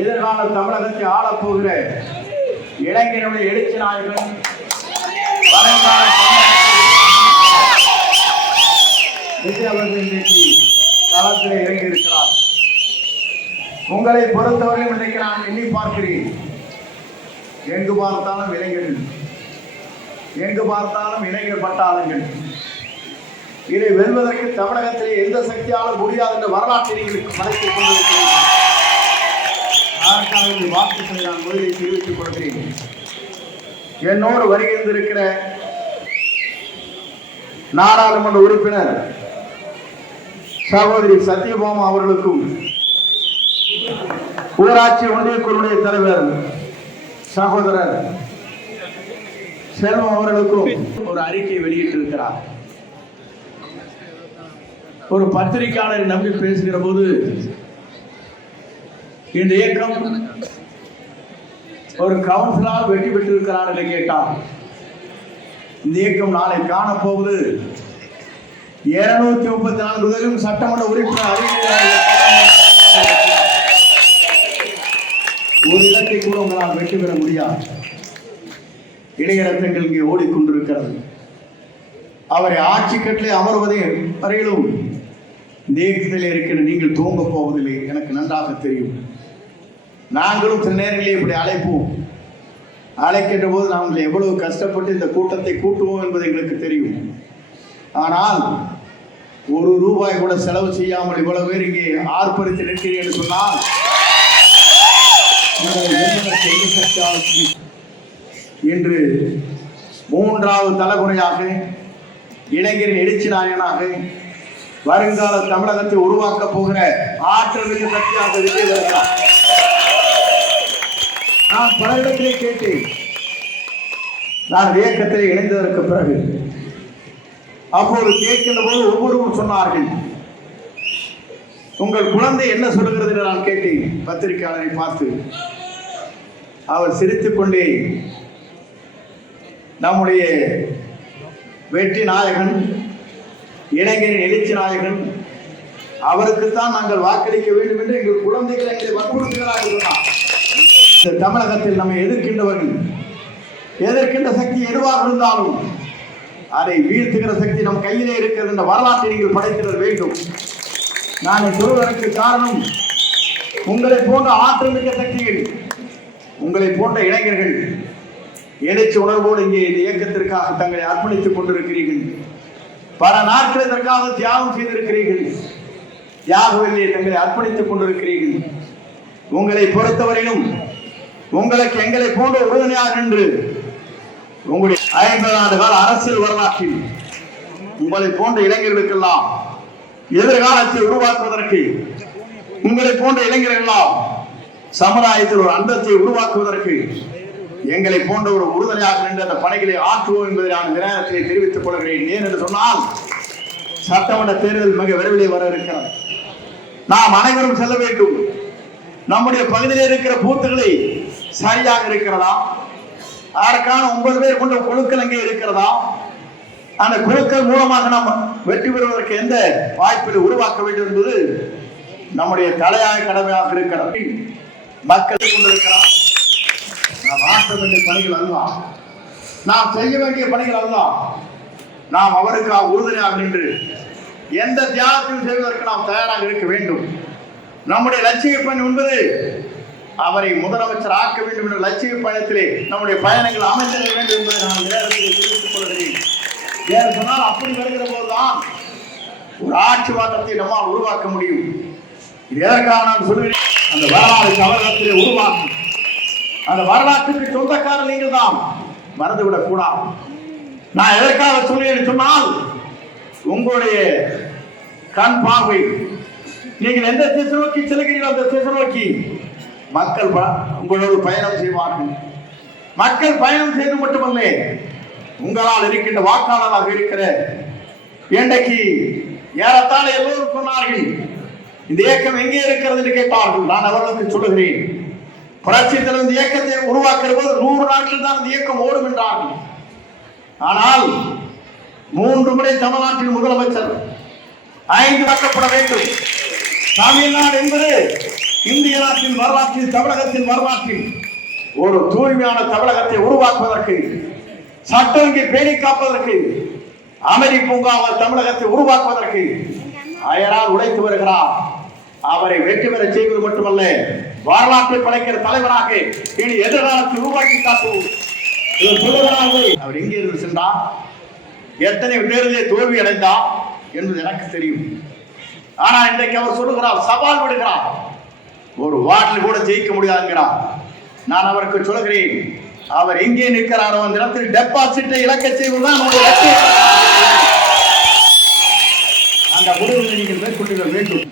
எதிர்கால தமிழகத்தை ஆளப்போகிற இளைஞருடைய எழுச்சி நாயகன் விஜய் அவர்கள் இன்றைக்கு களத்தில் இறங்கி இருக்கிறார். உங்களை பொறுத்தவரையும் இன்றைக்கு நான் எண்ணி பார்க்கிறேன். எங்கு பார்த்தாலும் இளைஞர்கள், எங்கு பார்த்தாலும் இளைஞர் பட்டாளங்கள். இதை வெல்வதற்கு தமிழகத்திலே எந்த சக்தியாலும் முடியாது என்ற வரலாற்றை நீங்கள் படைத்துக் கொண்டிருக்கிறீர்கள். அதற்காக வாக்குகளை நான் முதலில் தெரிவித்துக் கொள்கிறேன். என்னோடு வருகின்றிருக்கிற நாடாளுமன்ற உறுப்பினர் சகோதரி சத்யபாமா அவர்களுக்கும், ஊராட்சி ஒன்றிய குழுவுடைய தலைவர் சகோதரர் செல்வம் அவர்களுக்கும் ஒரு அறிக்கை வெளியிட்டிருக்கிறார். ஒரு பத்திரிகையாளரை நம்பி பேசுகிற போது இந்த இயக்கம் ஒரு கவுன்சிலரால் வெற்றி பெற்றிருக்கிறார் என்று கேட்டார். இந்த இயக்கம் நாளை காணப்போவது 234 முதலும் சட்டமன்ற உறுப்பினர் ஒரு இடத்தை கூட உங்களால் வெற்றி பெற முடியாது. இடையரசங்கள் இங்கே ஓடிக்கொண்டிருக்கிறது. அவரை ஆட்சி கட்டிலே அமர்வதே வரையிலும் இந்த இயக்கத்தில் இருக்கிற நீங்கள் தூங்க போவதில்லை, எனக்கு நன்றாக தெரியும். நாங்களும் சில நேரங்களில் இப்படி அழைக்கின்ற போது நாங்கள் எவ்வளவு கஷ்டப்பட்டு இந்த கூட்டத்தை கூட்டுவோம் என்பது எங்களுக்கு தெரியும். ஆனால் ₹1 கூட செலவு செய்யாமல் இவ்வளவு பேர் இங்கே ஆர்ப்பரித்து நிற்கிறீர்கள் என்று சொன்னால் இன்று 3வது தலைமுறையாக இளைஞரின் எழுச்சி நாயகனாக வருங்கால தமிழகத்தை உருவாக்க போகிற ஆற்றல் மிகு சக்தியாக விஜய் வருகிறார். நான் பல இடத்திலே கேட்டேன். நான் இயக்கத்தில் இணைந்ததற்கு பிறகு அப்போது கேட்கின்ற போது ஒவ்வொருவரும் சொன்னார்கள், உங்கள் குழந்தை என்ன சொல்லுகிறது என்று நான் கேட்டேன். பத்திரிகையாளரை பார்த்து அவர் சிரித்துக் கொண்டே, நம்முடைய வெற்றி நாயகன், இளைஞரின் எழுச்சி நாயகன், அவருக்குத்தான் நாங்கள் வாக்களிக்க வேண்டும் என்று எங்கள் குழந்தைகள் எங்களை வற்புறுத்துகிறார்கள். இந்த தமிழகத்தில் நம்மை எதிர்க்கின்றவர்கள், எதிர்க்கின்ற சக்தி எதுவாக இருந்தாலும் அதை வீழ்த்துகிற சக்தி நம் கையிலே இருக்கிறது என்ற வரலாற்றை நீங்கள் படைத்திட வேண்டும். நான் சொல்வதற்கு காரணம், உங்களை போன்ற ஆற்றல் மிக்க சக்திகள், உங்களை போன்ற இளைஞர்கள் எழுச்சி உணர்வோடு இங்கே இந்த இயக்கத்திற்காக தங்களை அர்ப்பணித்துக் கொண்டிருக்கிறீர்கள். பல நாட்கள் இதற்காக தியாகம் செய்திருக்கிறீர்கள். தியாகவில்லை, தங்களை அர்ப்பணித்துக் கொண்டிருக்கிறீர்கள். உங்களை பொறுத்தவரையிலும் உங்களுக்கு எங்களை போன்ற உறுதுணையாக நின்று உங்களுடைய 50 ஆண்டு கால அரசியல் வரலாற்றில் உங்களை போன்ற இளைஞர்களுக்கெல்லாம் எதிர்காலத்தை உருவாக்குவதற்கு, உங்களை போன்ற இளைஞர்களெல்லாம் சமுதாயத்தில் ஒரு அந்தத்தை உருவாக்குவதற்கு எங்களை போன்ற ஒரு உறுதுணையாக நின்று அந்த பணிகளை ஆற்றுவோம் என்பதை நான் இந்த நேரத்தை தெரிவித்துக் கொள்கிறேன். ஏன் என்று சொன்னால், சட்டமன்ற தேர்தல் மிக விரைவிலே வர இருக்கிறது. நாம் அனைவரும் செல்ல வேண்டும். நம்முடைய பகுதியில் இருக்கிற பூத்துகளை சரியாக இருக்கிறதா, அதற்கான 9 பேர் கொண்ட குழுக்கள் அங்கே இருக்கிறதா, அந்த குழுக்கள் மூலமாக நாம் வெற்றி பெறுவதற்கு எந்த வாய்ப்பை உருவாக்க வேண்டும் என்பது நம்முடைய தலையாய கடமையாக இருக்கிறது. மக்கள் கொண்டிருக்கிறார். நாம் ஆற்ற வேண்டிய பணிகள் அல்ல, நாம் செய்ய வேண்டிய பணிகள் அல்ல. நாம் அவருக்காக உறுதுணையாக நின்று எந்த தியாகத்தையும் செய்வதற்கு நாம் தயாராக இருக்க வேண்டும். நம்முடைய லட்சிய பயணம் என்பது அவரை முதலமைச்சர் ஆக்க வேண்டும் என்ற லட்சிய பயணத்திலே நம்முடைய பயணங்கள் அமைந்திட வேண்டும் என்பதை நான் நேரத்தில் தெரிவித்துக் கொள்கிறேன். ஏன்னு சொன்னால், அப்படி வருகிற போதுதான் ஒரு ஆட்சி மாற்றத்தை நம்மால் உருவாக்க முடியும். இது எதற்காக நான் சொல்கிறேன், அந்த வரலாறு தமிழகத்திலே உருவாக்கும். அந்த வரலாற்றுக்கு சொந்தக்காரர் நீங்கள் தான், மறந்துவிடக் கூடாது. நான் எதற்காக சொல்கிறேன் சொன்னால், உங்களுடைய கண் பார்வை, நீங்கள் எந்த திசை நோக்கி செல்கிறீர்கள் அந்த திசை நோக்கி மக்கள் உங்களோடு பயணம் செய்வார்கள். மக்கள் பயணம் செய்து மட்டுமல்ல, உங்களால் இருக்கின்ற வாக்காளராக இருக்கிற இன்றைக்கு ஏறத்தாழ எல்லோரும் சொன்னார்கள், இந்த இயக்கம் எங்கே இருக்கிறது என்று கேட்டார்கள். நான் அவர்களுக்கு சொல்லுகிறேன், புரட்சி தலைவர் இந்த இயக்கத்தை உருவாக்குற போது 100 நாட்கள் தான் இந்த இயக்கம் ஓடும் என்றார்கள். ஆனால் 3 முறை தமிழ்நாட்டின் முதலமைச்சர் 5 வாக்கப்பட வேண்டும். தமிழ்நாடு என்பது இந்திய நாட்டின் வரலாற்றில், தமிழகத்தின் வரலாற்றில் ஒரு தூய்மையான தமிழகத்தை உருவாக்குவதற்கு, சட்டங்கி பேணி காப்பதற்கு, அமைதி பூங்காவல் தமிழகத்தை உருவாக்குவதற்கு அயரால் உழைத்து வருகிறார். அவரை வெற்றி பெற செய்வது மட்டுமல்ல, வரலாற்றை படைக்கிற தலைவராக இனி எதிர்காலத்தை உருவாக்கி காட்டுவோம். அவர் எங்கே இருந்து சென்றார், எத்தனை தேர்தலில் தோல்வி அடைந்தார் என்பது எனக்கு தெரியும். ஆனால் இன்றைக்கு அவர் சொல்லுகிறார், சவால் விடுகிறார், ஒரு வார்டில் கூட ஜெயிக்க முடியாதுங்கிறார். நான் அவருக்கு சொல்கிறேன், அவர் எங்கே நிற்கிறாரோ அந்த இடத்தில் டெபாசிட்டை இழக்க செய்வதுதான் அந்த முடிவுகளை நீங்கள் மேற்கொள்ள வேண்டும்.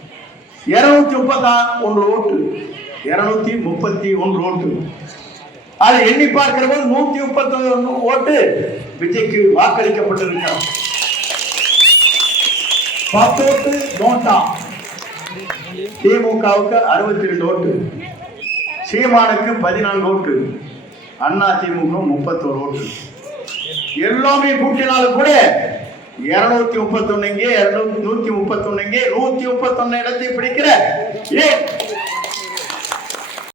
231 ஓட்டு, 231 ஓட்டு, அதை எண்ணி பார்க்கிற போது 131 ஓட்டு விஜய்க்கு வாக்களிக்கப்பட்டிருக்கிறார். 10 ஓட்டு நோட்டா. திமுகவுக்கு 62 ஓட்டு, சீமானுக்கு 14 ஓட்டு, அண்ணா திமுக 31 ஓட்டு. எல்லாமே கூட்டினாலும் கூட 231 இங்கே, 131 இங்கே, 131 இடத்தை பிடிக்கிற